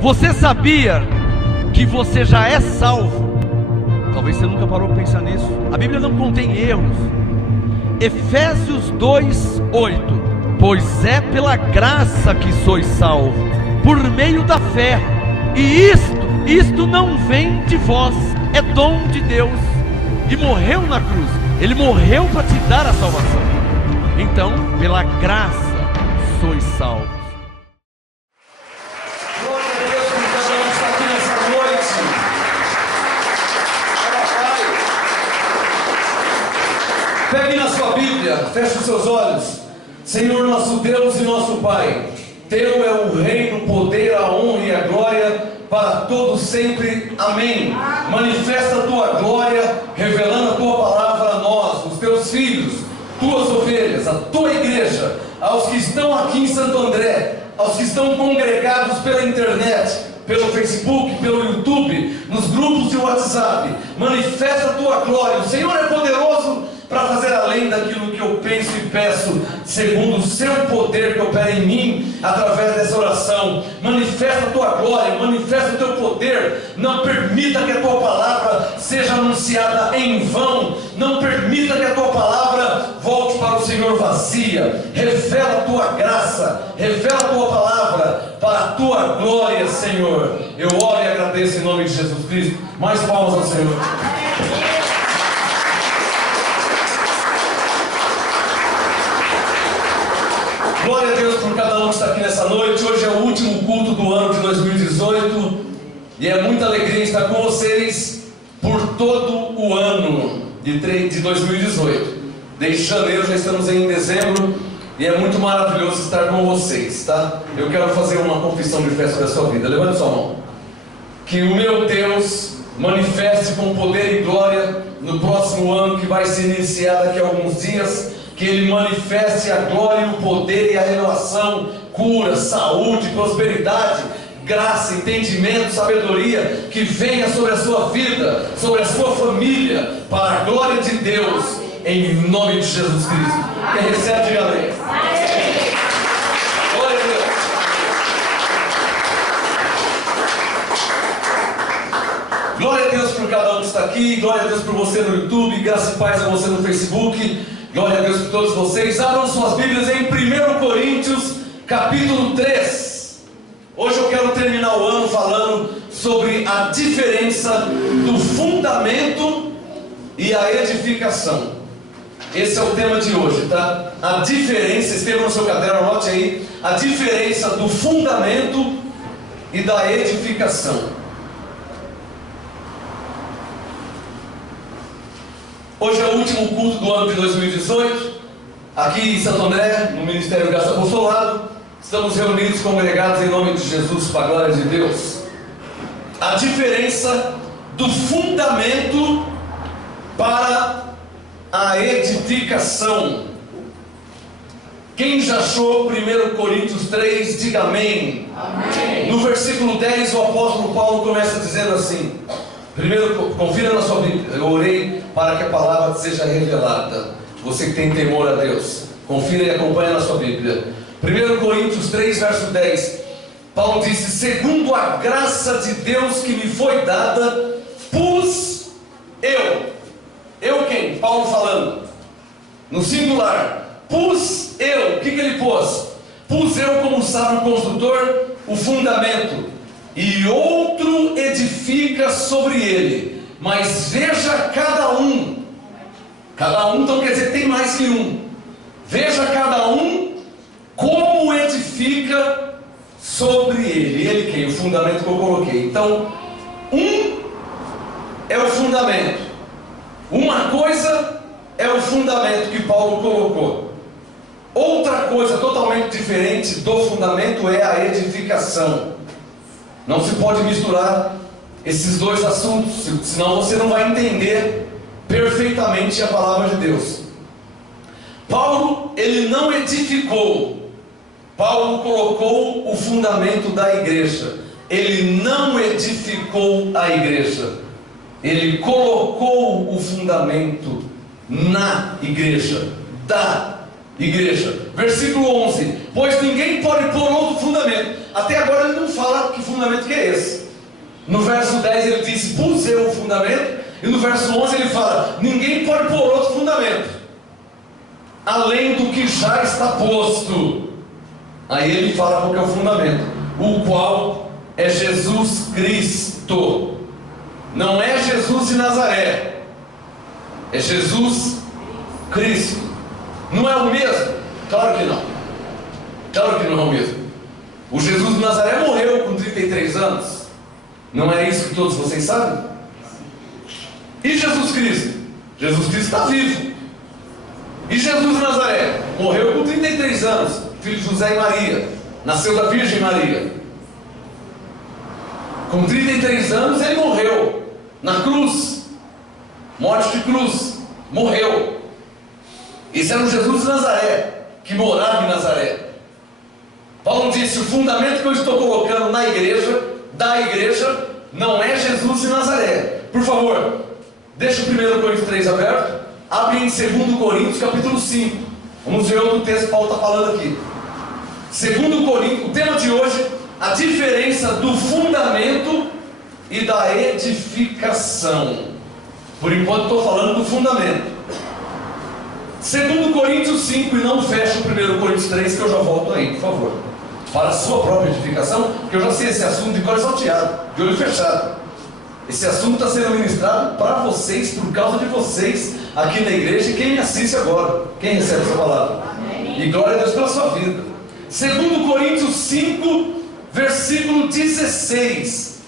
Você sabia que você já é salvo? Talvez você nunca parou para pensar nisso. A Bíblia não contém erros. Efésios 2:8. Pois é pela graça que sois salvos, por meio da fé. E isto não vem de vós, é dom de Deus. E morreu na cruz. Ele morreu para te dar a salvação. Então, pela graça sois salvos. Glória a Deus por cada um que está aqui nessa noite. Pegue na sua Bíblia, feche os seus olhos. Senhor nosso Deus e nosso Pai, Teu é o reino, o poder, a honra e a glória para todos sempre. Amém. Manifesta a Tua glória, revelando a Tua palavra a nós, os Teus filhos, Tuas ovelhas, a Tua igreja, aos que estão aqui em Santo André, aos que estão congregados pela internet, pelo Facebook, pelo YouTube, nos grupos de WhatsApp. Manifesta a Tua glória. O Senhor é poderoso para fazer além daquilo que eu penso e peço, segundo o Seu poder que opera em mim, através dessa oração. Manifesta a Tua glória, manifesta o Teu poder. Não permita que a Tua palavra seja anunciada em vão. Não permita que a Tua palavra volte para o Senhor vazia. Revela a Tua graça, revela a Tua palavra para a Tua glória, Senhor. Eu oro e agradeço em nome de Jesus Cristo. Mais palmas ao Senhor. Glória a Deus por cada um que está aqui nessa noite. Hoje é o último culto do ano de 2018 e é muita alegria estar com vocês por todo o ano de 2018. Desde janeiro já estamos em dezembro e é muito maravilhoso estar com vocês, tá? Eu quero fazer uma confissão de fé sobre a sua vida. Levante sua mão. Que o meu Deus manifeste com poder e glória no próximo ano que vai se iniciar daqui a alguns dias. Que Ele manifeste a glória, o poder e a revelação, cura, saúde, prosperidade, graça, entendimento, sabedoria, que venha sobre a sua vida, sobre a sua família, para a glória de Deus, em nome de Jesus Cristo. Quem recebe, diga amém. Glória a Deus. Glória a Deus por cada um que está aqui, glória a Deus por você no YouTube, graça e paz a você no Facebook. Glória a Deus por todos vocês. Abram suas Bíblias em 1 Coríntios, capítulo 3. Hoje eu quero terminar o ano falando sobre a diferença do fundamento e a edificação. Esse é o tema de hoje, tá? A diferença, escreva no seu caderno, anote aí. A diferença do fundamento e da edificação. Hoje é o último culto do ano de 2018, aqui em Santo André, no Ministério Graça Apostolado. Estamos reunidos, congregados em nome de Jesus, para a glória de Deus. A diferença do fundamento para a edificação. Quem já achou 1 Coríntios 3, diga amém. Amém. No versículo 10, o apóstolo Paulo começa dizendo assim. Primeiro, confira na sua Bíblia. Eu orei para que a palavra seja revelada. Você que tem temor a Deus, confira e acompanha na sua Bíblia. 1 Coríntios 3, verso 10. Paulo disse: segundo a graça de Deus que me foi dada, pus eu. Eu quem? Paulo falando. No singular. Pus eu. O que ele pôs? Pus eu, como sábio construtor, o fundamento. E outro edifica sobre ele. Mas veja cada um. Cada um, então quer dizer, tem mais que um. Veja cada um como edifica sobre ele. Ele quem? O fundamento que eu coloquei. Então, um é o fundamento. Uma coisa é o fundamento que Paulo colocou. Outra coisa totalmente diferente do fundamento é a edificação. Não se pode misturar esses dois assuntos, senão você não vai entender perfeitamente a palavra de Deus. Paulo, ele não edificou. Paulo colocou o fundamento da igreja. Ele não edificou a igreja. Ele colocou o fundamento na igreja, da igreja. Versículo 11: pois ninguém pode pôr outro fundamento até agora ele não fala que fundamento que é esse. No verso 10 ele diz: pus eu o fundamento. E no verso 11 ele fala: ninguém pode pôr outro fundamento além do que já está posto. Aí ele fala qual que é o fundamento, o qual é Jesus Cristo. Não é Jesus de Nazaré, é Jesus Cristo. Não é o mesmo? Claro que não. Claro que não é o mesmo. O Jesus de Nazaré morreu com 33 anos. Não é isso que todos vocês sabem? E Jesus Cristo? Jesus Cristo está vivo. E Jesus de Nazaré? Morreu com 33 anos. Filho de José e Maria. Nasceu da Virgem Maria. Com 33 anos ele morreu na cruz. Morte de cruz. Morreu. Esse era o Jesus de Nazaré, que morava em Nazaré. Paulo disse: o fundamento que eu estou colocando na igreja, da igreja, não é Jesus de Nazaré. Por favor, deixa o 1 Coríntios 3 aberto. Abre em 2 Coríntios capítulo 5. Vamos ver outro texto que Paulo está falando aqui. 2 Coríntios, o tema de hoje: a diferença do fundamento e da edificação. Por enquanto estou falando do fundamento. 2 Coríntios 5, e não fecha o 1 Coríntios 3, que eu já volto aí, por favor. Para a sua própria edificação, porque eu já sei esse assunto de cor salteado, de olho fechado. Esse assunto está sendo ministrado para vocês, por causa de vocês, aqui na igreja, e quem me assiste agora, quem recebe essa palavra. Amém. E glória a Deus pela sua vida. 2 Coríntios 5, versículo 16.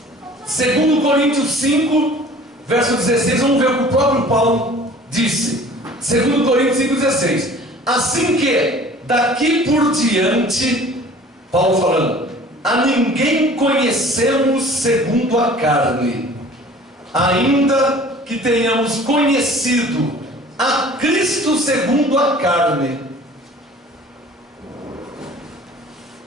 2 Coríntios 5, verso 16, vamos ver o que o próprio Paulo disse. 2 Coríntios 5,16. Assim que daqui por diante, Paulo falando, a ninguém conhecemos segundo a carne, ainda que tenhamos conhecido a Cristo segundo a carne,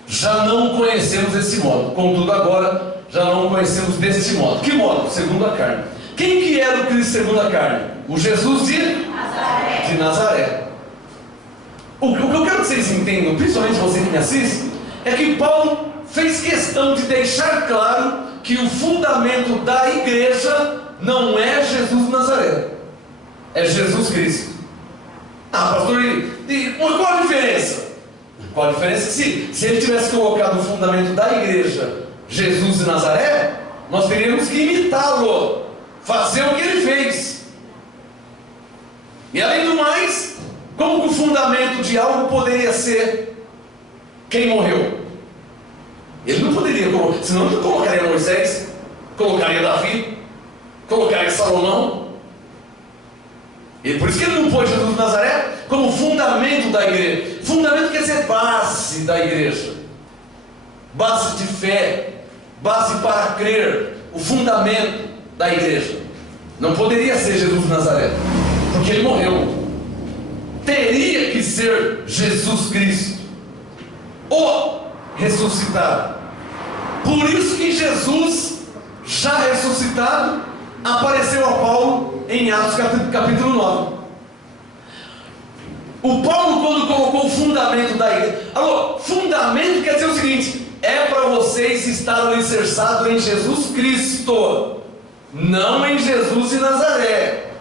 já não conhecemos desse modo. Contudo agora já não conhecemos desse modo. Que modo? Segundo a carne. Quem que era o Cristo segundo a carne? O Jesus de Nazaré. O que eu quero que vocês entendam, principalmente você que me assiste, é que Paulo fez questão de deixar claro que o fundamento da igreja não é Jesus de Nazaré, é Jesus Cristo. Ah, pastor, qual a diferença? Qual a diferença? Se ele tivesse colocado o fundamento da igreja, Jesus de Nazaré, nós teríamos que imitá-lo, fazer o que ele fez. E além do mais, como que o fundamento de algo poderia ser quem morreu? Ele não poderia, senão ele colocaria Moisés, colocaria Davi, colocaria Salomão. E por isso que ele não pôs Jesus de Nazaré como fundamento da igreja. Fundamento quer dizer base da igreja, base de fé, base para crer, o fundamento da igreja. Não poderia ser Jesus de Nazaré, porque ele morreu. Teria que ser Jesus Cristo, o ressuscitado. Por isso que Jesus, já ressuscitado, apareceu a Paulo em Atos capítulo 9. O Paulo, quando colocou o fundamento da igreja, fundamento quer dizer o seguinte: é para vocês estarem alicerçados em Jesus Cristo, não em Jesus de Nazaré.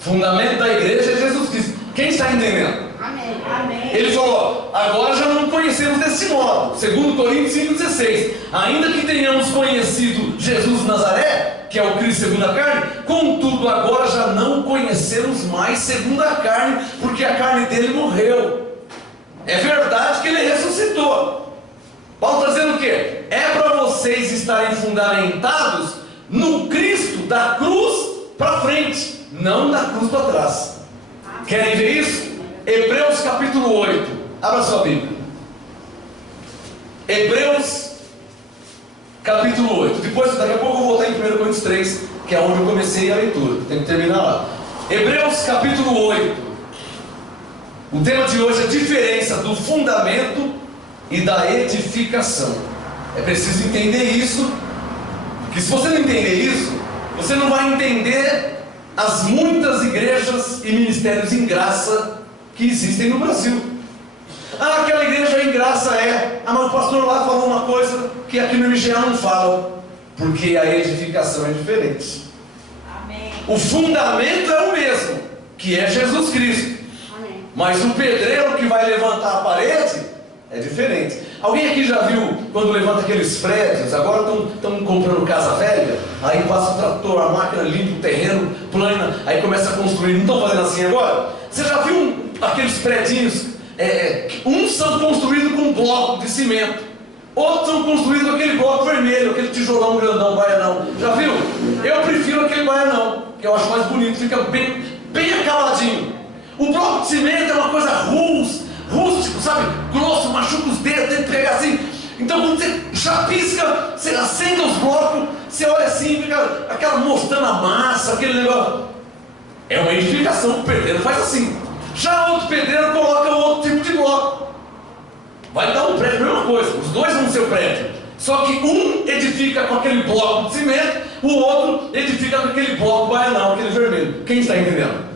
Fundamento da igreja é Jesus Cristo. Quem está entendendo? Amém. Amém. Ele falou: agora já não conhecemos desse modo. 2 Coríntios 5,16. Ainda que tenhamos conhecido Jesus de Nazaré, que é o Cristo segundo a carne, contudo agora já não conhecemos mais segundo a carne, porque a carne dele morreu. É verdade que ele ressuscitou. Paulo está dizendo o quê? É para vocês estarem fundamentados no Cristo da cruz para frente, não da cruz para trás. Querem ver isso? Hebreus capítulo 8. Abra sua Bíblia. Hebreus capítulo 8. Depois, daqui a pouco eu vou voltar em 1 Coríntios 3, que é onde eu comecei a leitura. Tem que terminar lá. Hebreus capítulo 8. O tema de hoje é a diferença do fundamento e da edificação. É preciso entender isso, porque se você não entender isso, você não vai entender as muitas igrejas e ministérios em graça que existem no Brasil. Aquela igreja em graça mas o pastor lá falou uma coisa, que aqui no MGA não fala? Porque a edificação é diferente. Amém. O fundamento é o mesmo, que é Jesus Cristo. Amém. Mas o pedreiro que vai levantar a parede é diferente. Alguém aqui já viu quando levanta aqueles prédios? Agora estão comprando casa velha, aí passa o trator, a máquina limpa o terreno, plana, aí começa a construir. Não estão fazendo assim agora? Você já viu aqueles predinhos? Uns são construídos com bloco de cimento, outros são construídos com aquele bloco vermelho, aquele tijolão grandão, baianão. Já viu? Eu prefiro aquele baianão, que eu acho mais bonito, fica bem acabadinho. O bloco de cimento é uma coisa rústico, sabe? Grosso, machuca os dedos, tem que pegar assim. Então quando você chapisca, você acende os blocos, você olha assim, fica aquela mostrando a massa, aquele negócio. É uma edificação, o pedreiro faz assim. Já outro pedreiro coloca outro tipo de bloco. Vai dar um prédio, a mesma coisa, os dois vão ser o prédio. Só que um edifica com aquele bloco de cimento, o outro edifica com aquele bloco baianão, aquele vermelho. Quem está entendendo?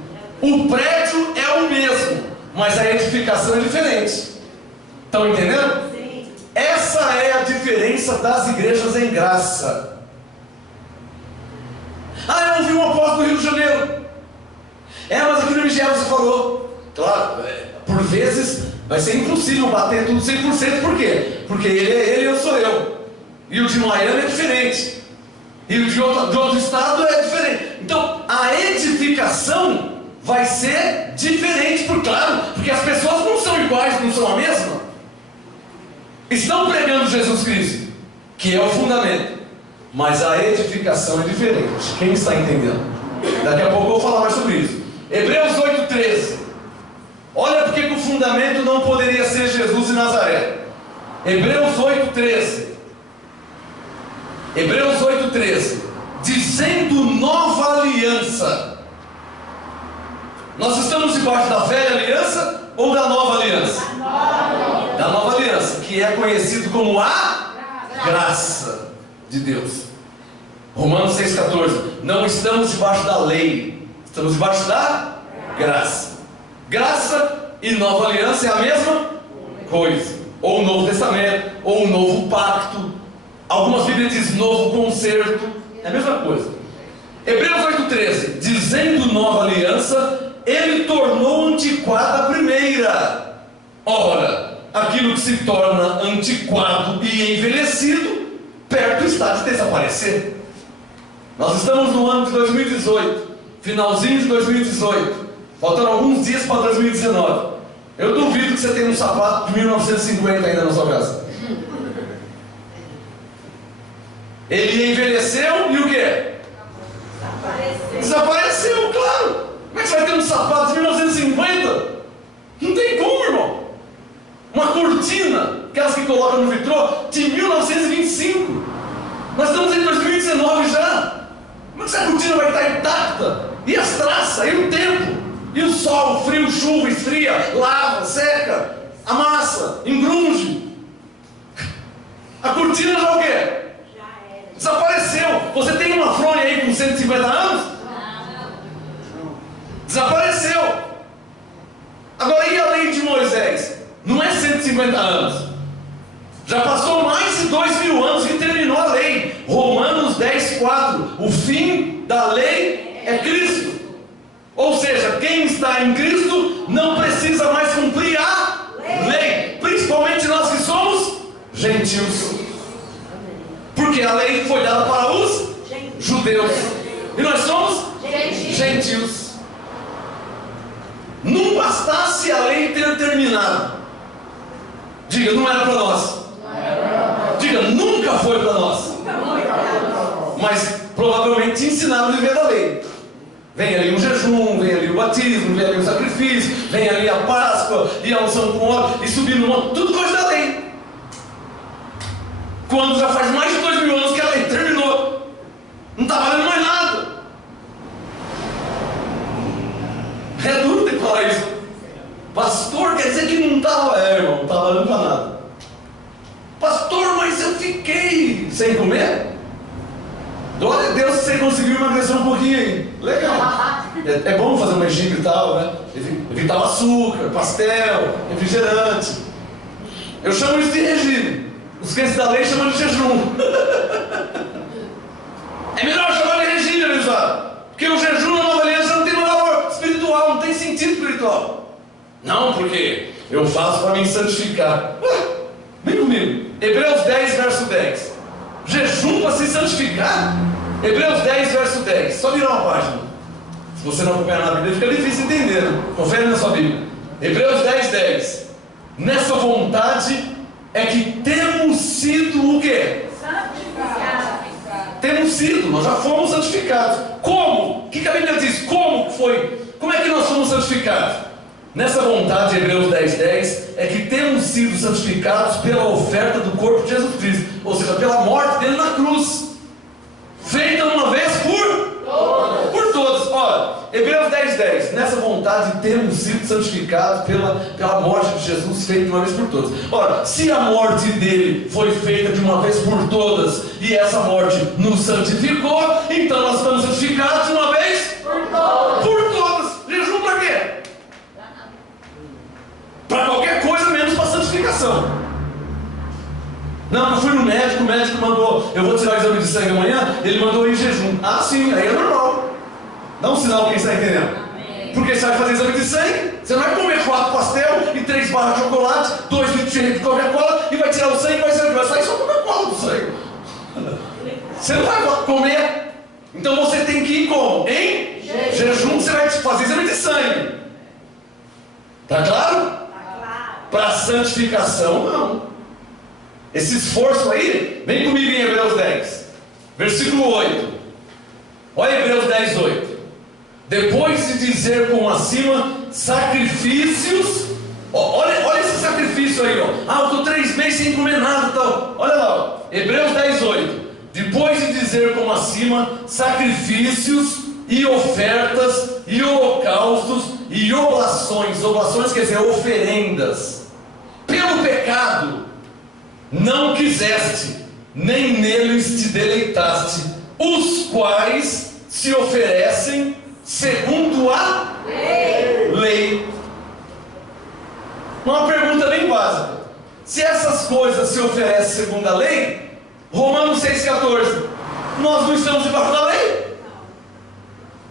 O prédio é o mesmo, mas a edificação é diferente. Estão entendendo? Sim. Essa é a diferença das igrejas em graça. Ah, eu ouvi um apóstolo do Rio de Janeiro. Mas aqui no MGA você falou. Claro, por vezes vai ser impossível bater tudo 100%. Por quê? Porque ele é ele e eu sou eu. E o de Miami é diferente. E o de outro estado é diferente. Então, a edificação vai ser diferente, porque as pessoas não são iguais, não são a mesma. Estão pregando Jesus Cristo, que é o fundamento, mas a edificação é diferente. Quem está entendendo? Daqui a pouco eu vou falar mais sobre isso. Hebreus 8,13. Olha porque que o fundamento não poderia ser Jesus de Nazaré. Hebreus 8,13. Hebreus 8,13. Dizendo nova aliança. Nós estamos debaixo da velha aliança ou da nova aliança? Da nova aliança, que é conhecido como a graça de Deus. Romanos 6,14. Não estamos debaixo da lei, estamos debaixo da graça. Graça e nova aliança é a mesma coisa. Ou o Novo Testamento, ou o Novo Pacto. Algumas Bíblias dizem novo concerto. É a mesma coisa. Hebreus 8,13. Dizendo nova aliança, ele tornou antiquada a primeira. Ora, aquilo que se torna antiquado e envelhecido, perto está de desaparecer. Nós estamos no ano de 2018, finalzinho de 2018, faltando alguns dias para 2019. Eu duvido que você tenha um sapato de 1950 ainda na sua casa. Ele envelheceu e o quê? Desapareceu, claro. Como é que você vai ter um sapato de 1950? Não tem como, irmão. Uma cortina, aquelas que colocam no vitrô, de 1925. Nós estamos em 2019 já. Como é que essa cortina vai estar intacta? E as traças, e o tempo? E o sol, o frio, chuva, esfria, lava, seca, amassa, engrunge. A cortina já o quê? Desapareceu. Você tem uma fronha aí com 150 anos? Desapareceu. Agora, e a lei de Moisés? Não é 150 anos. Já passou mais de 2000 anos que terminou a lei. Romanos 10,4. O fim da lei é Cristo. Ou seja, quem está em Cristo não precisa mais cumprir a lei. Principalmente nós que somos gentios. Porque a lei foi dada para os judeus. E nós somos gentios. Não bastasse a lei ter terminado. Diga, não era para nós. Diga, nunca foi para nós. Mas provavelmente ensinaram a viver da lei. Vem ali um jejum, vem ali o batismo, vem ali o sacrifício, vem ali a Páscoa, e a unção com óleo, e subir no monte, tudo coisa da lei. Quando já faz mais de 2000 anos que a lei terminou, não está valendo mais nada. É duro ter que falar isso. Pastor, quer dizer que não estava. Irmão, não estava valendo para nada. Pastor, mas eu fiquei sem comer? Glória a Deus se você conseguiu emagrecer um pouquinho aí. Legal. É bom fazer uma regime e tal, né? Evitar o açúcar, pastel, refrigerante. Eu chamo isso de regime. Os crentes da lei chamam de jejum. É melhor chamar de regime, eles falam. Porque o jejum na nova aliança não tem valor espiritual, não tem sentido espiritual. Não, porque eu faço para me santificar. Vem comigo. Hebreus 10, verso 10. Jejum para se santificar? Hebreus 10, verso 10. Só virar uma página. Se você não acompanhar na Bíblia, fica difícil entender. Confere na sua Bíblia. Hebreus 10, 10. Nessa vontade é que temos sido o quê? Santificados. Temos sido, nós já fomos santificados. Como? O que a Bíblia diz? Como foi? Como é que nós fomos santificados? Nessa vontade, Hebreus 10, 10, é que temos sido santificados pela oferta do corpo de Jesus Cristo, ou seja, pela morte dele na cruz, feita uma vez por todos. Olha, Hebreus 10, 10, nessa vontade temos sido santificados pela morte de Jesus, feita de uma vez por todas. Ora, se a morte dele foi feita de uma vez por todas, e essa morte nos santificou, então nós estamos santificados de uma vez por todas. Jejum para quê? Para qualquer coisa menos para santificação. Não, eu fui no médico, o médico mandou, eu vou tirar o exame de sangue amanhã, ele mandou ir em jejum. Ah, sim, aí é normal. Dá um sinal quem está entendendo. Porque você vai fazer exame de sangue, você não vai comer 4 pastel e 3 barras de chocolate, 2 litros de Coca-Cola e vai tirar o sangue e vai sair só Coca-Cola do sangue. Você não vai comer. Então você tem que ir como? Em jejum, você vai fazer exame de sangue. Tá claro? Para santificação, não. Esse esforço aí, vem comigo em Hebreus 10, versículo 8. Olha Hebreus 10, 8. Depois de dizer como acima, sacrifícios. Olha esse sacrifício aí, ó. Ah, eu estou 3 meses sem comer nada e tal. Olha lá, ó. Hebreus 10, 8. Depois de dizer como acima, sacrifícios e ofertas e holocaustos e oblações. Oblações quer dizer oferendas. Pelo pecado não quiseste, nem neles te deleitaste, os quais se oferecem segundo a lei. Uma pergunta bem básica. Se essas coisas se oferecem segundo a lei, Romanos 6,14, nós não estamos debaixo da lei?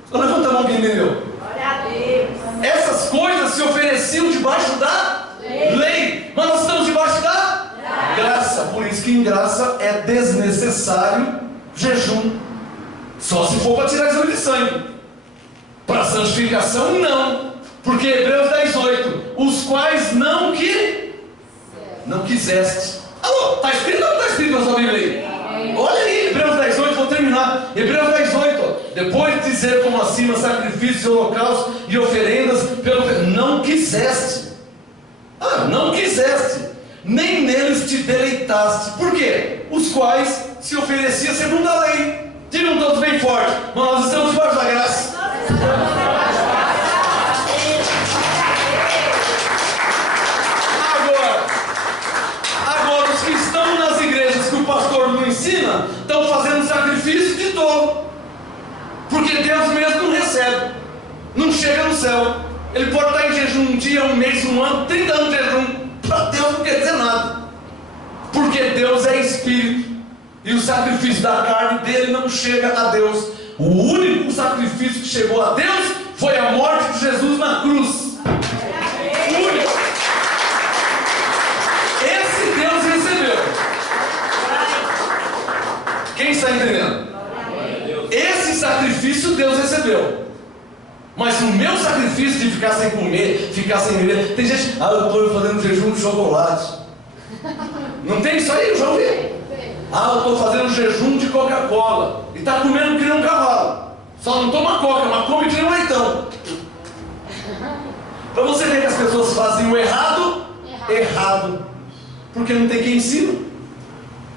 Só levanta a mão quem entendeu. Glória a Deus. Essas coisas se ofereciam debaixo da lei, mas nós estamos debaixo da graça. Por isso que em graça é desnecessário jejum. Só se for para tirar exame de sangue. Para santificação, não. Porque Hebreus 10, 8, os quais não quiseste. Alô, está escrito ou não está escrito na sua Bíblia aí? Olha aí, Hebreus 10, 8, vou terminar. Hebreus 10, 8, ó. Depois de dizer como acima, sacrifícios, holocaustos e oferendas, não quiseste. Ah, não quiseste, nem neles te deleitaste. Por quê? Os quais se ofereciam segundo a lei. Digam todos bem forte, mas nós estamos debaixo da graça. Agora, os que estão nas igrejas que o pastor não ensina, estão fazendo sacrifício de tolo. Porque Deus mesmo não recebe, não chega no céu. Ele pode estar em jejum um dia, um mês, um ano, 30 anos de jejum. Para Deus não quer dizer nada. Porque Deus é espírito. E o sacrifício da carne dele não chega a Deus. O único sacrifício que chegou a Deus foi a morte de Jesus na cruz. O único. Esse Deus recebeu. Quem está entendendo? Esse sacrifício Deus recebeu. Mas o meu sacrifício de ficar sem comer, ficar sem beber. Tem gente, eu estou fazendo jejum de chocolate. Não tem isso aí, eu já ouvi. Eu estou fazendo jejum de Coca-Cola. E está comendo que nem um cavalo. Só não toma coca, mas come que nem um leitão. Para você ver que as pessoas fazem o errado. Porque não tem quem ensina.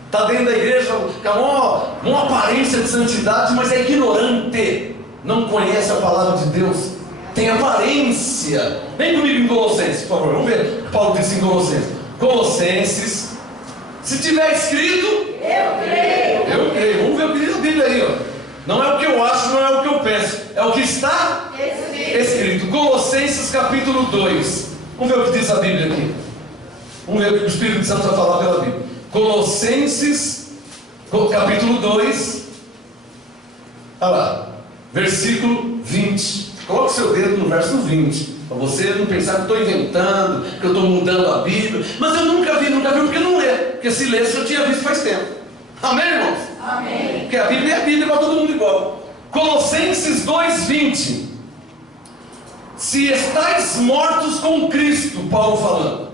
Está dentro da igreja com uma aparência de santidade, mas é ignorante. Não conhece a palavra de Deus. Tem aparência. Vem comigo em Colossenses, por favor. Vamos ver o que Paulo disse em Colossenses. Colossenses. Se tiver escrito, eu creio. Vamos ver o que diz a Bíblia aí, ó. Não é o que eu acho, não é o que eu penso. É o que está escrito. Colossenses capítulo 2. Vamos ver o que diz a Bíblia aqui. Vamos ver o que o Espírito Santo vai falar pela Bíblia. Colossenses, capítulo 2, olha lá, versículo 20. Coloque seu dedo no verso 20, para você não pensar que eu estou inventando, que eu estou mudando a Bíblia. Mas eu nunca vi porque não lê. Porque se lesse eu tinha visto faz tempo. Amém, irmãos? Amém. Porque a Bíblia é a Bíblia para todo mundo igual. Colossenses 2:20. Se estáis mortos com Cristo, Paulo falando.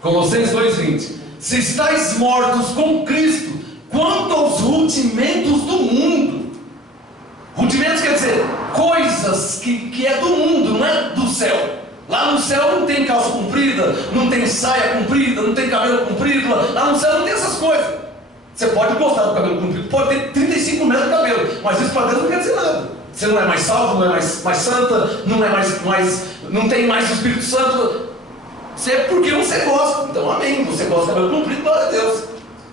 Colossenses 2:20. Se estáis mortos com Cristo, quanto aos rudimentos do mundo. Rudimentos quer dizer coisas que é do mundo, não é do céu. Lá no céu não tem calça comprida, não tem saia comprida, não tem cabelo comprido. Lá no céu não tem essas coisas. Você pode gostar do cabelo comprido, pode ter 35 metros de cabelo, mas isso para Deus não quer dizer nada. Você não é mais salvo, não é mais santa, não tem mais o Espírito Santo. Você é porque você gosta. Então amém, você gosta do cabelo comprido, glória a Deus.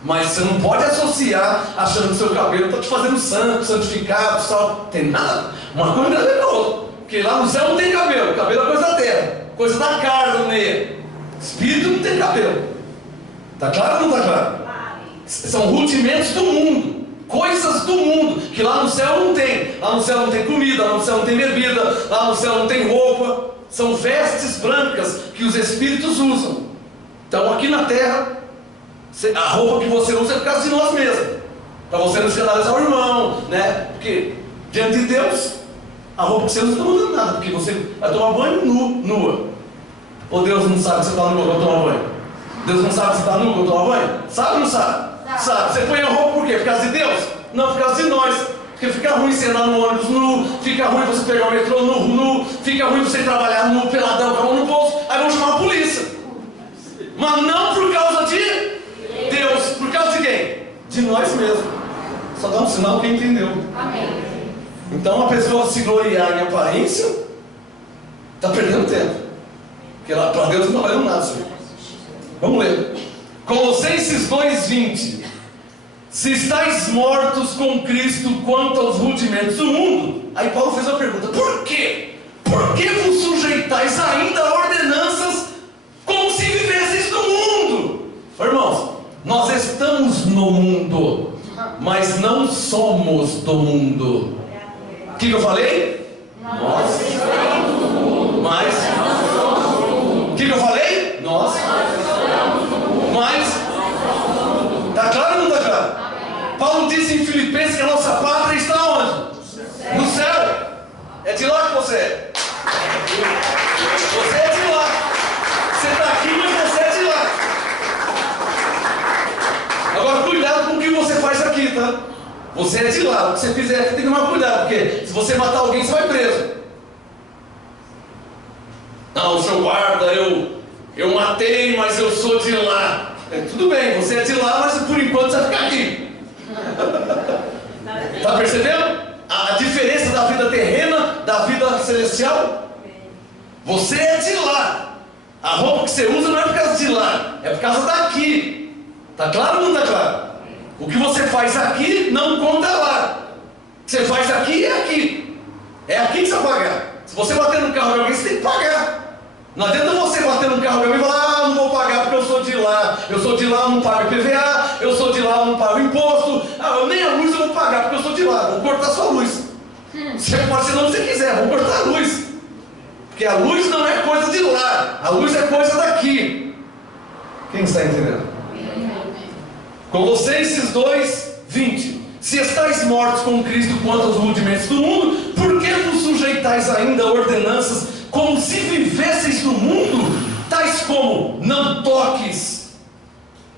Mas você não pode associar achando que o seu cabelo está te fazendo santo, santificado, salvo. Tem nada. Uma coisa não tem a ver com a outra. Porque lá no céu não tem cabelo. Cabelo é coisa da terra, coisa da carne. Espírito não tem cabelo. Está claro ou não está claro? São rudimentos do mundo, coisas do mundo, que lá no céu não tem. Lá no céu não tem comida, lá no céu não tem bebida, lá no céu não tem roupa. São vestes brancas que os espíritos usam. Então aqui na terra, a roupa que você usa é por causa de nós mesmos, para você não escandalizar o irmão, né? Porque diante de Deus, a roupa que você usa não está mudando nada, porque você vai tomar banho nua. Ou Deus não sabe que você está nua quando tomar banho? Deus não sabe que você está nua quando tomar banho? Sabe ou não sabe? Sabe. Você põe a roupa por quê? Por causa de Deus? Não, por causa de nós. Porque fica ruim você andar no ônibus nu, fica ruim você pegar o metrô nu, fica ruim você trabalhar nu, peladão, com a mão no bolso. Aí vão chamar a polícia. Mas não por causa de Deus, por causa de quem? De nós mesmos. Só dá um sinal quem entendeu. Amém. Então a pessoa se gloriar em aparência está perdendo tempo. Porque lá para Deus não valeu nada. Senhor. Vamos ler. Colossenses 2:20. Se estáis mortos com Cristo quanto aos rudimentos do mundo. Aí Paulo fez uma pergunta: por quê? Por que vos sujeitais ainda a ordenanças como se vivesseis no mundo? Irmãos, nós estamos no mundo, mas não somos do mundo. O que eu falei? Nós estamos no mundo, mas não somos do mundo. O que eu falei? Nós estamos no mundo, mas está claro ou não está claro? Paulo disse em Filipenses que a nossa pátria está onde? No céu. É de lá que você é. Você é de lá. Você está aqui, mas você é de lá. Agora cuidado com o que você faz aqui, tá? Você é de lá. O que você fizer aqui tem que tomar cuidado, porque se você matar alguém, você vai preso. Não, o senhor guarda, eu matei, mas eu sou de lá. Tudo bem, você é de lá, mas por enquanto você vai ficar aqui. Está percebendo a diferença da vida terrena da vida celestial? Você é de lá. A roupa que você usa não é por causa de lá, é por causa daqui. Está claro ou não está claro? O que você faz aqui não conta lá. O que você faz aqui é aqui. É aqui que você vai pagar. Se você bater no carro de alguém, você tem que pagar. Não adianta você bater no carro de alguém e falar: não vou pagar porque eu sou de lá. Eu sou de lá, eu não pago IPVA. Eu sou de lá, eu não pago imposto. Nem a luz eu vou pagar porque eu sou de lá. Vou cortar sua luz. Você pode ser onde você quiser, vou cortar a luz. Porque a luz não é coisa de lá. A luz é coisa daqui. Quem está entendendo? Colossenses 2:20. Se estáis mortos com Cristo quanto aos rudimentos do mundo, por que vos sujeitais ainda a ordenanças como se vivesseis no mundo? Tais como: não toques.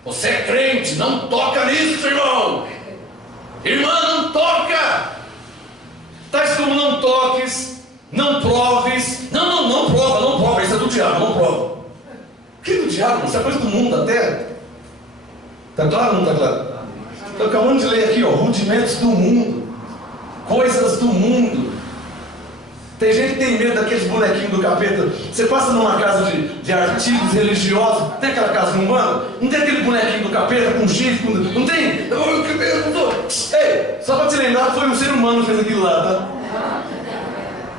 Você é crente, não toca nisso, irmão. Irmã, não toca. Tais como: não toques, não proves. Não prova, isso é do diabo, não prova. Que do diabo? Isso é coisa do mundo, da terra. Está claro ou não está claro? Estou acabando de ler aqui, ó, rudimentos do mundo, coisas do mundo. Tem gente que tem medo daqueles bonequinhos do capeta. Você passa numa casa de artigos religiosos, tem aquela casa no Umbanda? Não tem aquele bonequinho do capeta com chifre? Não tem? Ei, só para te lembrar que foi um ser humano que fez aquilo lá, tá?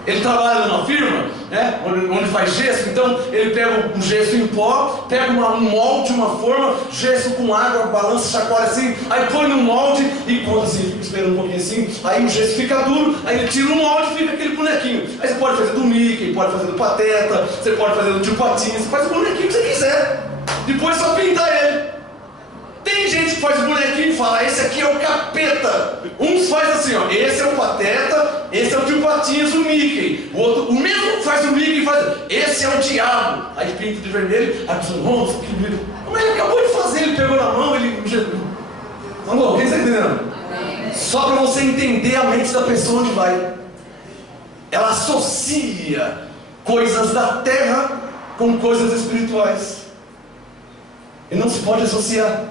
Ele trabalha numa firma, né? Onde faz gesso. Então ele pega um gesso em pó, pega um molde, uma forma, gesso com água, balança, chacoalha assim, aí põe no molde e conta assim, fica esperando um pouquinho assim, aí o gesso fica duro, aí ele tira o molde e fica aquele bonequinho. Aí você pode fazer do Mickey, pode fazer do Pateta, você pode fazer do Tio Patinhas, você faz o bonequinho que você quiser. Depois só pintar ele. Tem gente que faz bonequinho e fala, esse aqui é o capeta. Uns faz assim, ó, esse é o Pateta, esse é o Tio Patinhas, o Mickey. O outro, o mesmo que faz o Mickey faz, esse é o diabo. Aí pinta de vermelho, aí pessoa, nossa, que bonito. Mas ele acabou de fazer, ele pegou na mão, ele... Não, quem está entendendo? Só para você entender a mente da pessoa onde vai. Ela associa coisas da terra com coisas espirituais. E não se pode associar.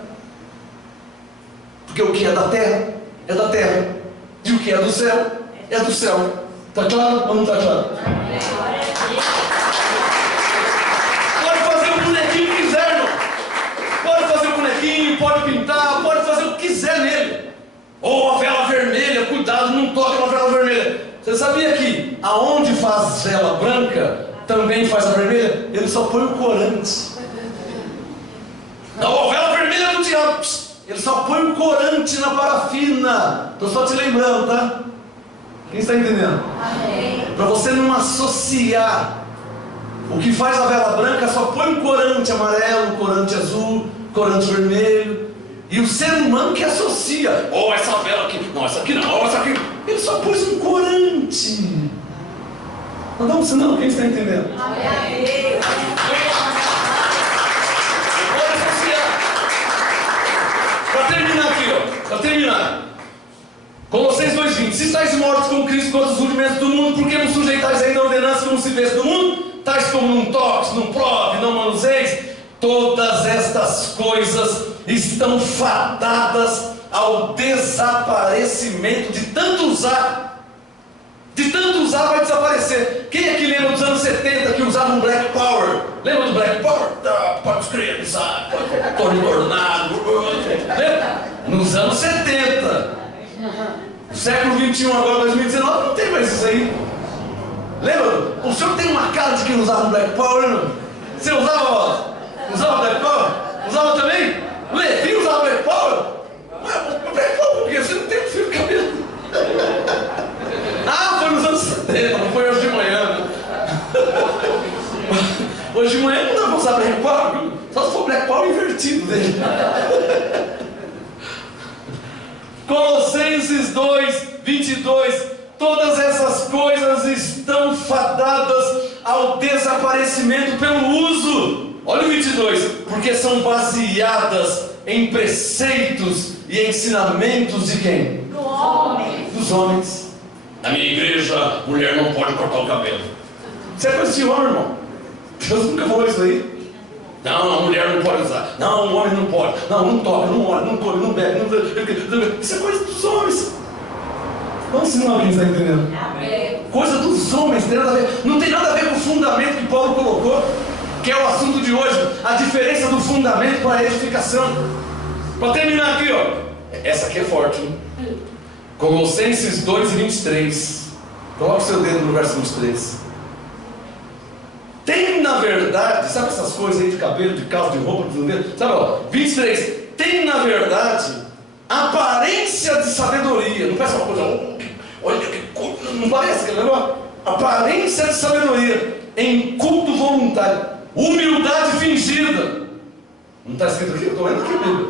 Porque o que é da terra, é da terra. E o que é do céu, é do céu. Está claro ou não está claro? Pode fazer o bonequinho que quiser, irmão. Pode fazer o bonequinho, pode pintar, pode fazer o que quiser nele. Ou a vela vermelha, cuidado, não toque na vela vermelha. Você sabia que aonde faz vela branca, também faz a vermelha? Ele só põe o corante. Não, a vela vermelha é do diabo. Ele só põe o corante na parafina. Estou só te lembrando, tá? Quem está entendendo? Para você não associar. O que faz a vela branca só põe um corante amarelo, corante azul, corante vermelho. E o ser humano que associa. Oh, essa vela aqui. Não, essa aqui não. Oh, essa aqui. Ele só pôs um corante. Não dá um sinal, quem está entendendo? Para terminar aqui, ó. Para terminar. Colossenses 2:20. Se estáis mortos com Cristo contra os rudimentos do mundo, por que não sujeitais ainda a ordenança como se vês do mundo? Tais como não toques, não prove, não manuseis. Todas estas coisas estão fadadas ao desaparecimento. De tanto usar vai desaparecer. Quem é que lembra dos anos 70 que usavam Black Power? Lembra do Black Power? Pode escrever, sabe? Tony Tornado. Lembra? Nos anos 70. No século 21 agora, 2019, não tem mais isso aí. Lembra? O senhor tem uma cara de quem usava Black Power, não? Você usava? Usava Black Power? Usava também? O Levi usava Black Power? Mas Black Power por quê? Você não tem um fio de cabelo. Ah, foi nos anos 70, não foi hoje de manhã. Hoje de manhã não dá pra usar Black Power. Só se for Black Power invertido dele. Colossenses 2:22. Todas essas coisas estão fadadas ao desaparecimento pelo uso. Olha o 22. Porque são baseadas em preceitos e ensinamentos de quem? Dos homens. Na minha igreja, mulher não pode cortar o cabelo. Você é coisa de homem, irmão. Deus nunca falou isso aí. Não, a mulher não pode usar. Não, o homem não pode. Não, não toca, não olha, não come, não bebe. Não... Isso é coisa dos homens. Vamos ensinar quem está entendendo. Coisa dos homens, tem nada a ver. Não tem nada a ver com o fundamento que Paulo colocou, que é o assunto de hoje. A diferença do fundamento para a edificação. Para terminar aqui, ó. Essa aqui é forte, hein? Colossenses 2:23. Coloca o seu dedo no verso 23. Tem na verdade, sabe essas coisas aí de cabelo, de calça, de roupa, de dedo? Sabe, ó, 23. Tem na verdade aparência de sabedoria. Não parece uma coisa, olha que coisa, não parece aquele negócio? Aparência de sabedoria em culto voluntário, humildade fingida. Não está escrito aqui? Eu estou lendo aqui, Bíblia.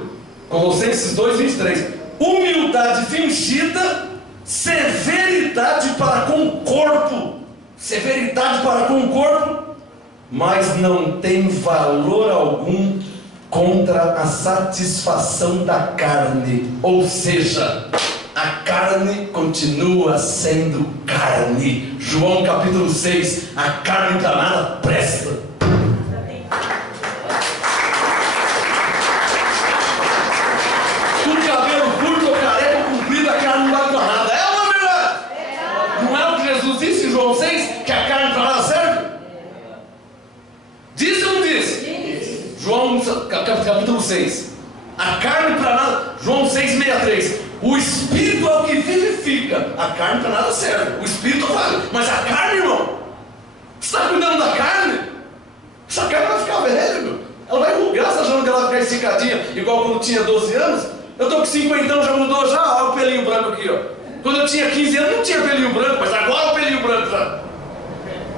Colossenses 2:23. Humildade fingida, severidade para com o corpo. Severidade para com o corpo, mas não tem valor algum contra a satisfação da carne. Ou seja, a carne continua sendo carne. João capítulo 6. A carne para nada presta. Com cabelo curto ou careca ou comprido, a carne não vale para nada. É uma verdade? Não é o que Jesus disse em João 6? Que a carne para nada serve? Disse ou não disse? João capítulo 6. A carne para nada. João 6:63. O Espírito é o que vivifica. A carne para nada serve. O Espírito vale. Mas a carne, irmão, Você está cuidando da carne? Essa carne vai ficar velha, meu. Ela vai enrugar, você está achando que ela vai ficar esticadinha, igual quando tinha 12 anos? Eu estou com 50 anos, já mudou já, olha o pelinho branco aqui, ó. Quando eu tinha 15 anos não tinha pelinho branco, mas agora o pelinho branco já.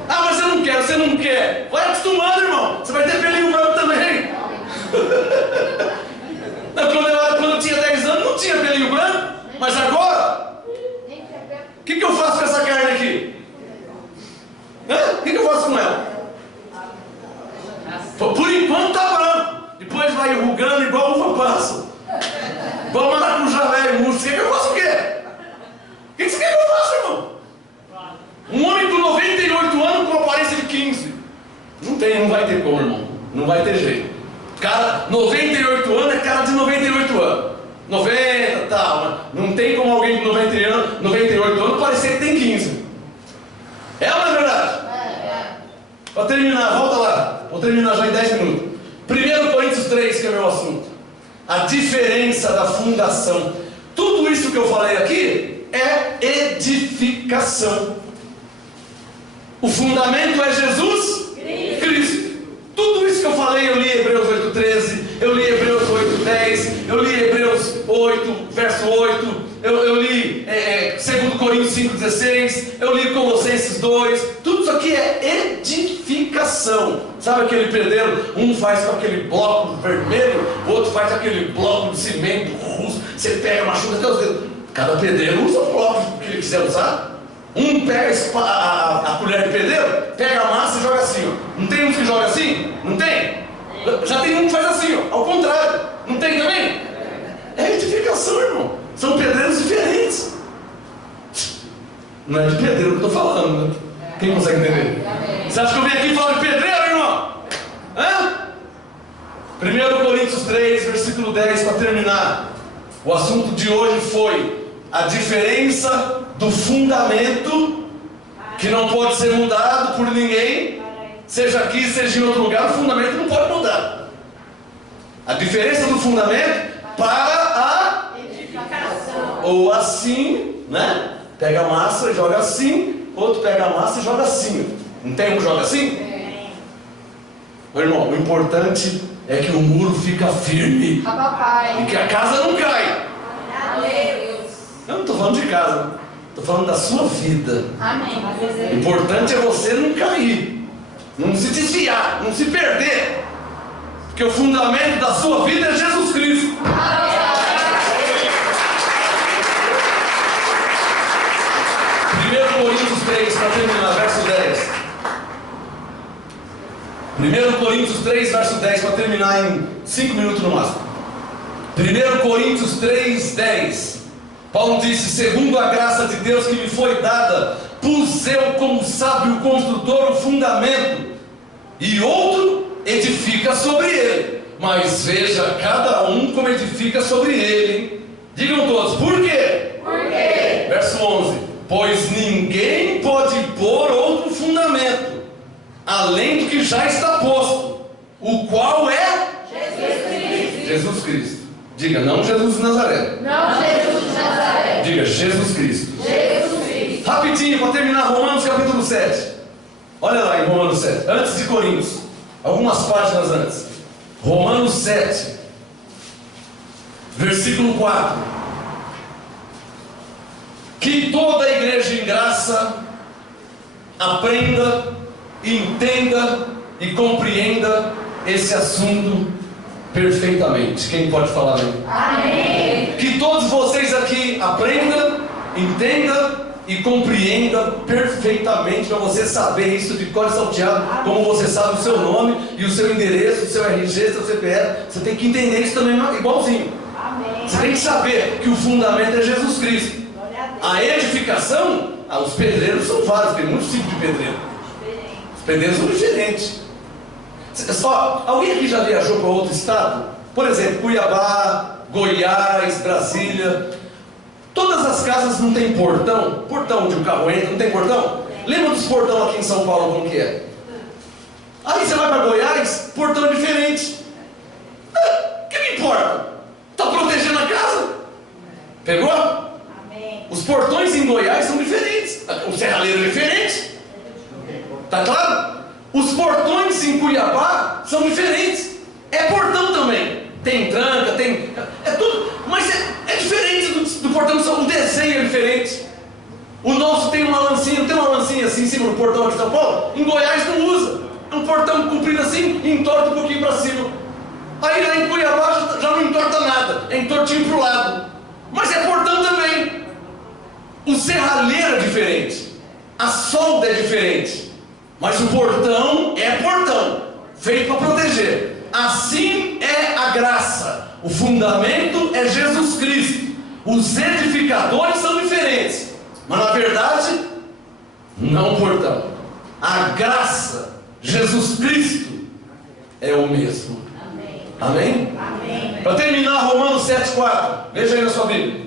Ah, mas eu não quero, você não quer. Vai acostumando, irmão. Você vai ter pelinho branco também. Quando eu tinha 10 anos não tinha pelinho branco, mas agora, o que eu faço com essa carne aqui? O que eu faço com ela? Por enquanto tá branco, depois vai enrugando igual uva passa, igual maracujá velho, murcho. Você quer que eu faça o quê? O que você quer que eu faça, irmão? Um homem com 98 anos com aparência de 15. Não vai ter como, irmão. Não vai ter jeito. Cara, 98 anos é cara de 98 anos. 90 e tal. Não tem como alguém de 98 anos parecer que tem 15. É ou não é verdade? Para terminar, volta lá. Vou terminar já em 10 minutos. 1 Coríntios 3, que é o meu assunto. A diferença da fundação. Tudo isso que eu falei aqui é edificação. O fundamento é Jesus Cristo. Tudo isso que eu falei, eu li Hebreus 8,13, eu li Hebreus 8,10, eu li Hebreus 8, verso 8, eu li 2 Coríntios 5,16, eu li Colossenses 2. Tudo isso aqui é edificação. Sabe aquele pedreiro? Um faz com aquele bloco vermelho, o outro faz aquele bloco de cimento russo. Você pega, machuca até os dedos. Cada pedreiro usa o bloco que ele quiser usar. Um pega a colher de pedreiro, pega a massa e joga assim, ó. Não tem uns que joga assim? Não tem? Já tem um que faz assim, ó. Ao contrário. Não tem também? É edificação, irmão. São pedreiros diferentes. Não é de pedreiro que eu estou falando, né? Quem consegue entender? Você acha que eu vim aqui falar de pedreiro, irmão? Hã? 1 Coríntios 3, versículo 10, para terminar. O assunto de hoje foi a diferença do fundamento, que não pode ser mudado por ninguém, seja aqui, seja em outro lugar. O fundamento não pode mudar. A diferença do fundamento para a edificação. Ou assim, né? Pega a massa e joga assim, outro pega a massa e joga assim. Não tem um joga assim? Meu irmão, o importante é que o muro fica firme e que a casa não cai. Eu não estou falando de casa, estou falando da sua vida. Amém. O importante é você não cair, não se desviar, não se perder, porque o fundamento da sua vida é Jesus Cristo. Amém. 1 Coríntios 3, para terminar, verso 10. 1 Coríntios 3, verso 10, para terminar em 5 minutos no máximo. 1 Coríntios 3, 10. Paulo disse: segundo a graça de Deus que me foi dada, pus eu como sábio construtor o fundamento, e outro edifica sobre ele. Mas veja cada um como edifica sobre ele. Digam todos, por quê? Por quê? Verso 11: pois ninguém pode pôr outro fundamento além do que já está posto, o qual é Jesus Cristo. Jesus Cristo. Diga, não Jesus de Nazaré. Não Jesus de Nazaré. Diga, Jesus Cristo. Jesus Cristo. Rapidinho, para terminar, Romanos capítulo 7. Olha lá em Romanos 7, antes de Coríntios, algumas páginas antes. Romanos 7, versículo 4. Que toda a igreja em graça aprenda, entenda e compreenda esse assunto perfeitamente. Quem pode falar aí? Amém. Que todos vocês aqui aprendam, entendam e compreendam perfeitamente, para você saber isso de cor e salteado, como você sabe o seu nome e o seu endereço, o seu RG, seu CPF. Você tem que entender isso também igualzinho. Amém. Você tem que saber que o fundamento é Jesus Cristo. A edificação, os pedreiros são vários, tem muitos tipos de pedreiro. Os pedreiros são diferentes. Só, alguém aqui já viajou para outro estado? Por exemplo, Cuiabá, Goiás, Brasília. Todas as casas não tem portão? Portão onde o carro entra, não tem portão? Lembra dos portão aqui em São Paulo como que é? Aí você vai para Goiás, portão é diferente. O que me importa? Está protegendo a casa? Pegou? Amém. Os portões em Goiás são diferentes. O serralheiro é diferente. Tá claro? Os portões em Cuiabá são diferentes. É portão também. Tem tranca, tem... É tudo. Mas é diferente do portão, só um desenho é diferente. O nosso tem uma lancinha, não tem uma lancinha assim em cima do portão aqui de São Paulo? Em Goiás não usa. É um portão comprido assim e entorta um pouquinho para cima. Aí lá em Cuiabá já não entorta nada, é entortinho para o lado. Mas é portão também. O serralheiro é diferente, a solda é diferente, mas o portão é portão, feito para proteger. Assim é a graça. O fundamento é Jesus Cristo. Os edificadores são diferentes, mas na verdade, não o portão. A graça, Jesus Cristo, é o mesmo. Amém? Amém? Para terminar, Romanos 7,4. Veja aí na sua Bíblia.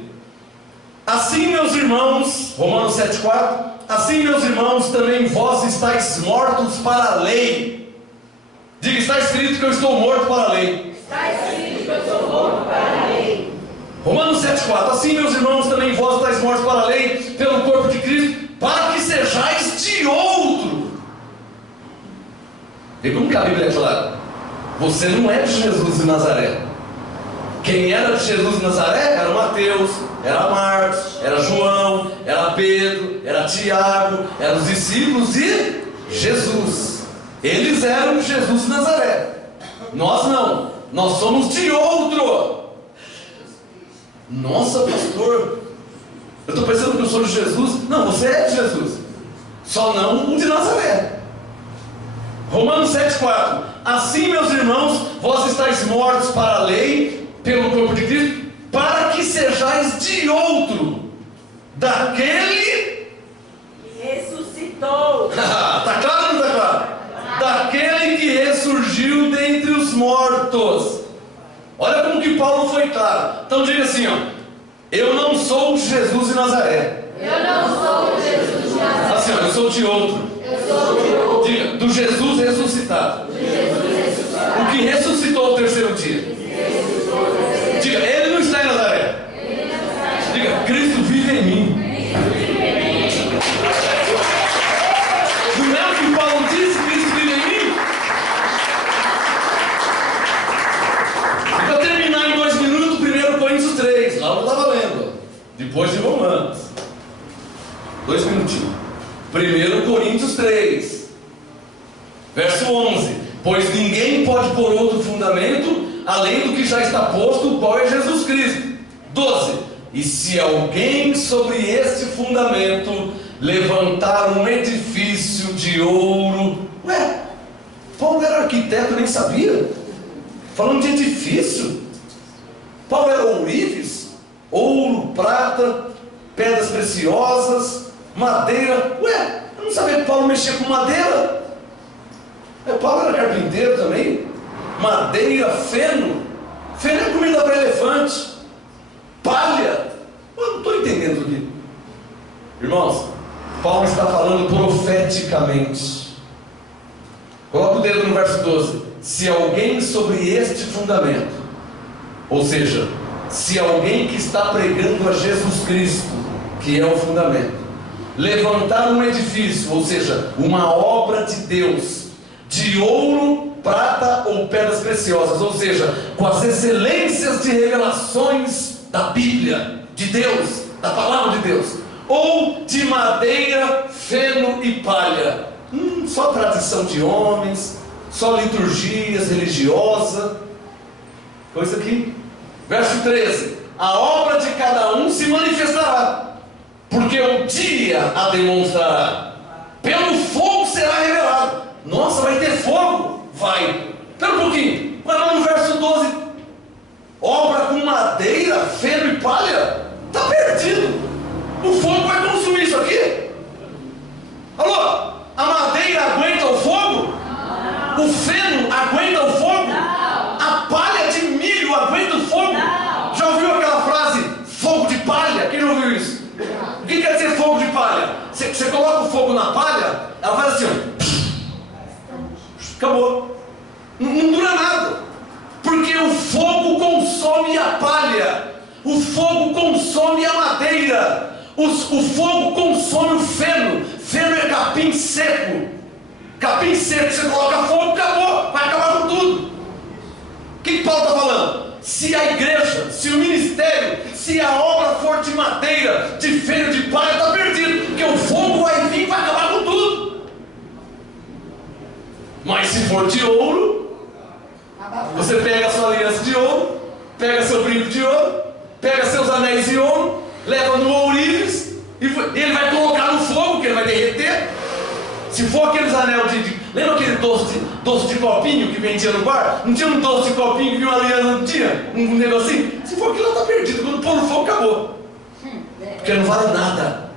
Assim, meus irmãos, Romanos 7,4. Assim, meus irmãos, também vós estáis mortos para a lei. Diga, está escrito que eu estou morto para a lei. Está escrito que eu estou morto para a lei. Romanos 7,4. Assim, meus irmãos, também vós estáis mortos para a lei, pelo corpo de Cristo, para que sejais de outro. Vê como que a Bíblia é clara. Você não é de Jesus de Nazaré. Quem era de Jesus de Nazaré era Mateus, era Marcos, era João, era Pedro, era Tiago, eram os discípulos de Jesus. Eles eram de Jesus de Nazaré. Nós não, nós somos de outro. Nossa, pastor, eu estou pensando que eu sou de Jesus. Não, você é de Jesus, só não o de Nazaré. Romanos 7,4. Assim, meus irmãos, vós estáis mortos para a lei, pelo corpo de Cristo, para que sejais de outro, daquele que ressuscitou. Está claro ou não está claro? Daquele que ressurgiu dentre os mortos. Olha como que Paulo foi claro. Então diga assim, ó: eu não sou de Jesus de Nazaré. Eu não sou de Jesus de Nazaré. Assim, ó, eu sou de outro. Eu sou de outro. Diga, do Jesus ressuscitado. De Jesus ressuscitado. O que ressuscitou ao terceiro dia. Diga, ele não está em Nazaré. Diga, Cristo vive em mim. Não é o que Paulo disse? Cristo vive em mim. E para terminar em 2 minutos, 1 Coríntios 3. Lá eu estava lendo. Depois de Romanos. 2 minutinhos. 1 Coríntios 3. Verso 11. Pois ninguém pode pôr outro fundamento além do que já está posto, o qual é Jesus Cristo. 12. E se alguém sobre este fundamento levantar um edifício de ouro... Ué, Paulo era arquiteto, nem sabia? Falando de edifício. Paulo era ourives, ouro, prata, pedras preciosas, madeira. Ué, eu não sabia que Paulo mexia com madeira. Paulo era carpinteiro também. Madeira, feno. Feno é comida para elefante. Palha. Eu não estou entendendo aqui. Irmãos, Paulo está falando profeticamente. Coloca o dedo no verso 12. Se alguém sobre este fundamento, ou seja, se alguém que está pregando a Jesus Cristo, que é o fundamento, levantar um edifício, ou seja, uma obra de Deus, de ouro, prata ou pedras preciosas, ou seja, com as excelências de revelações da Bíblia, de Deus, da palavra de Deus, ou de madeira, feno e palha. Só tradição de homens, só liturgias religiosas, coisa aqui. Verso 13: a obra de cada um se manifestará, porque o dia a demonstrará. Pelo fogo será revelado. Nossa, vai ter fogo? Vai. Espera um pouquinho. Mas lá no verso 12, obra com madeira, feno e palha, está perdido. O fogo vai consumir isso aqui? Alô? A madeira aguenta o fogo? Não. O feno aguenta o fogo? Não. A palha de milho aguenta o fogo? Não. Já ouviu aquela frase, fogo de palha? Quem já ouviu isso? Não. O que quer dizer fogo de palha? Você coloca o fogo na palha, ela faz assim, ó. Acabou. Não dura nada. Porque o fogo consome a palha. O fogo consome a madeira. O fogo consome o feno. Feno é capim seco. Capim seco, você coloca fogo, acabou, vai acabar com tudo. O que Paulo está falando? Se a igreja, se o ministério, se a obra for de madeira, de feno, de palha, está perdido, porque o fogo vai vir e vai acabar com tudo. Mas se for de ouro, você pega a sua aliança de ouro, pega seu brinco de ouro, pega seus anéis de ouro, leva no ourives e ele vai colocar no fogo, que ele vai derreter. Se for aqueles anéis lembra aquele doce de copinho que vendia no bar? Não tinha um doce de copinho que vinha uma aliança, não tinha? Um negocinho? Se for aquilo, está perdido. Quando pôr no fogo, acabou. Porque não vale nada.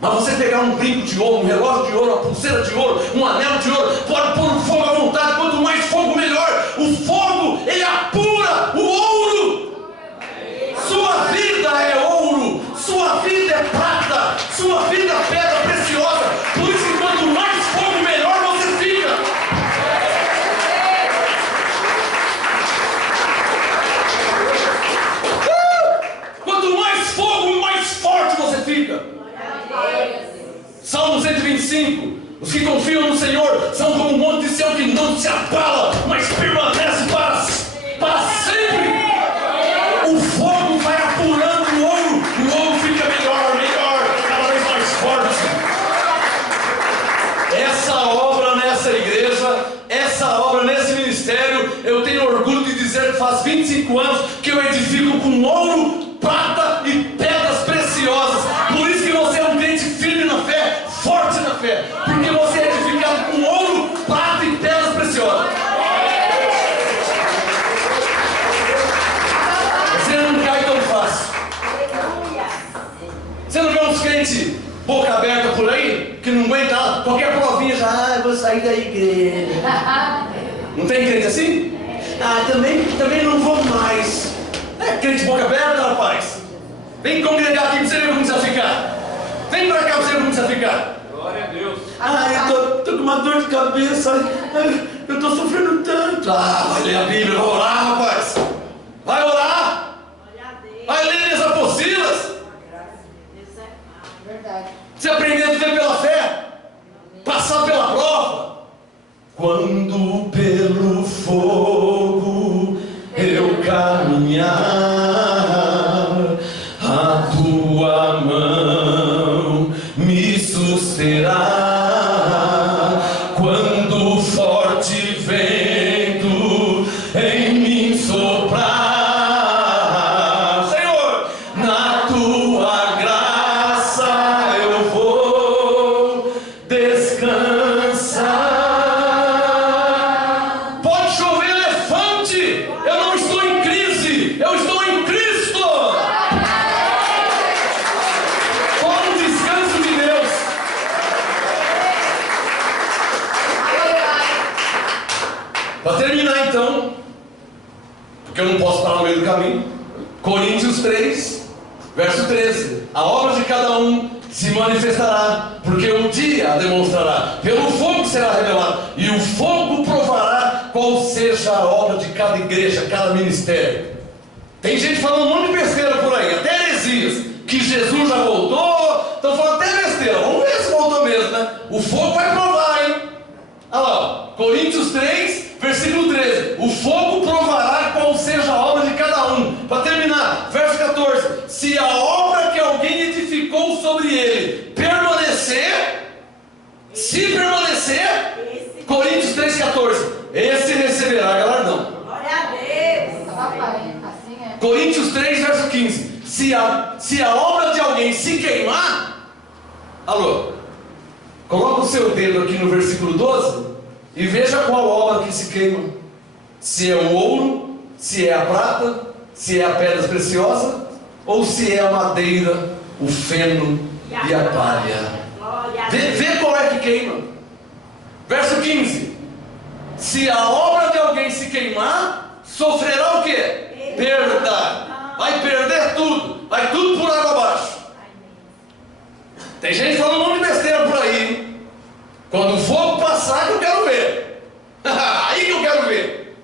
Mas você pegar um brinco de ouro, um relógio de ouro, uma pulseira de ouro, um anel de ouro, pode pôr no fogo à vontade. Quanto mais fogo, melhor. O fogo, ele apura o ouro. Sua vida é ouro, sua vida é prata, sua vida é pedra preciosa. Por isso que quanto mais fogo, melhor você fica. Quanto mais fogo, mais forte você fica. Salmo 125. Os que confiam no Senhor são como um monte de céu que não se abala, mas permanece para sempre. O fogo vai apurando o ouro fica melhor, cada vez mais forte. Essa obra nessa igreja, essa obra nesse ministério, eu tenho orgulho de dizer que faz 25 anos que eu edifico com ouro, prata e pedras preciosas. Por isso que você é um crente firme na fé, forte na fé, porque você é edificado com ouro, prata e pedras preciosas. Você não cai tão fácil. Você não vê uns crentes boca aberta por aí, que não aguenta nada, qualquer provinha já, eu vou sair da igreja. Não tem crente assim? Também não vou mais. É crente boca aberta, rapaz. Vem congregar aqui pra você ver como você vai ficar. Vem pra cá pra você ver como você vai ficar. Glória a Deus. Eu tô com uma dor de cabeça. Eu tô sofrendo tanto. Vai ler a Bíblia, vai orar, rapaz. Vai orar. Vai ler as apostilas. Você aprender a viver pela fé, passar pela prova. Quando pelo fogo eu caminhar, a tua mão me susterá. Quando o forte vento em mim soprar, Senhor, na tua graça eu vou descansar. Pode chover elefante, eu não estou em crise, eu estou em Cristo. Toma o descanso de Deus. Para terminar então, porque eu não posso parar no meio do caminho, Coríntios 3, verso 13: a obra de cada um se manifestará, porque um dia a demonstrará, pelo fogo será revelado, e o fogo provará qual seja a obra de cada igreja, cada ministério. Tem gente falando um monte de besteira por aí, até heresias, que Jesus já voltou, estão falando até besteira. Vamos ver se voltou mesmo, né? O fogo vai provar, hein? Olha lá, Coríntios 3, versículo 13: o fogo provará qual seja a obra de cada um. Para terminar, verso 14: se a obra que alguém edificou sobre ele permanecer, se permanecer, Coríntios 3,14, esse receberá galardão. Glória a Deus. Assim é. Coríntios 3, verso 15: se a obra de alguém se queimar, alô, coloca o seu dedo aqui no versículo 12 e veja qual obra que se queima. Se é o ouro, se é a prata, se é a pedra preciosa, ou se é a madeira, o feno e a palha. Vê qual é que queima. Verso 15: se a obra de alguém se queimar, sofrerá o quê? Perda. Vai perder tudo, vai tudo por água abaixo. Tem gente falando um monte de besteira por aí, hein? Quando o fogo passar, que eu quero ver. Aí que eu quero ver.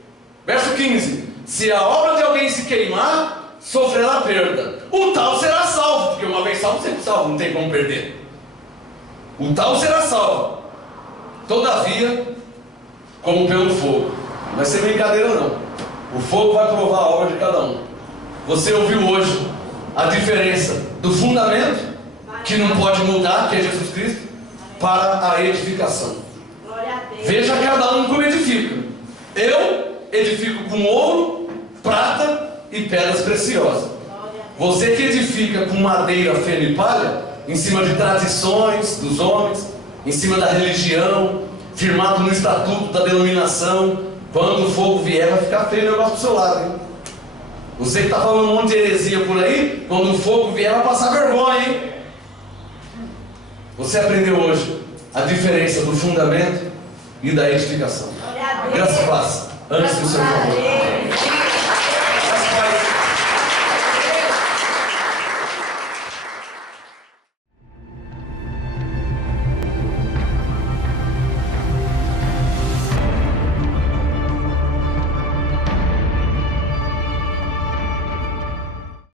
Verso 15: se a obra de alguém se queimar, sofrerá perda. O tal será salvo, porque uma vez salvo, sempre salvo, não tem como perder. O tal será salvo. Todavia, como pelo fogo. Não vai ser brincadeira não. O fogo vai provar a obra de cada um. Você ouviu hoje a diferença do fundamento, que não pode mudar, que é Jesus Cristo, para a edificação. Veja cada um como edifica. Eu edifico com ouro, prata e pedras preciosas. Você que edifica com madeira, feno e palha, em cima de tradições dos homens, em cima da religião, firmado no estatuto da denominação, quando o fogo vier vai ficar feio o negócio do seu lado, hein? Você que está falando um monte de heresia por aí, quando o fogo vier vai passar vergonha, hein? Você aprendeu hoje a diferença do fundamento e da edificação. Graças a Deus. Antes do seu favor.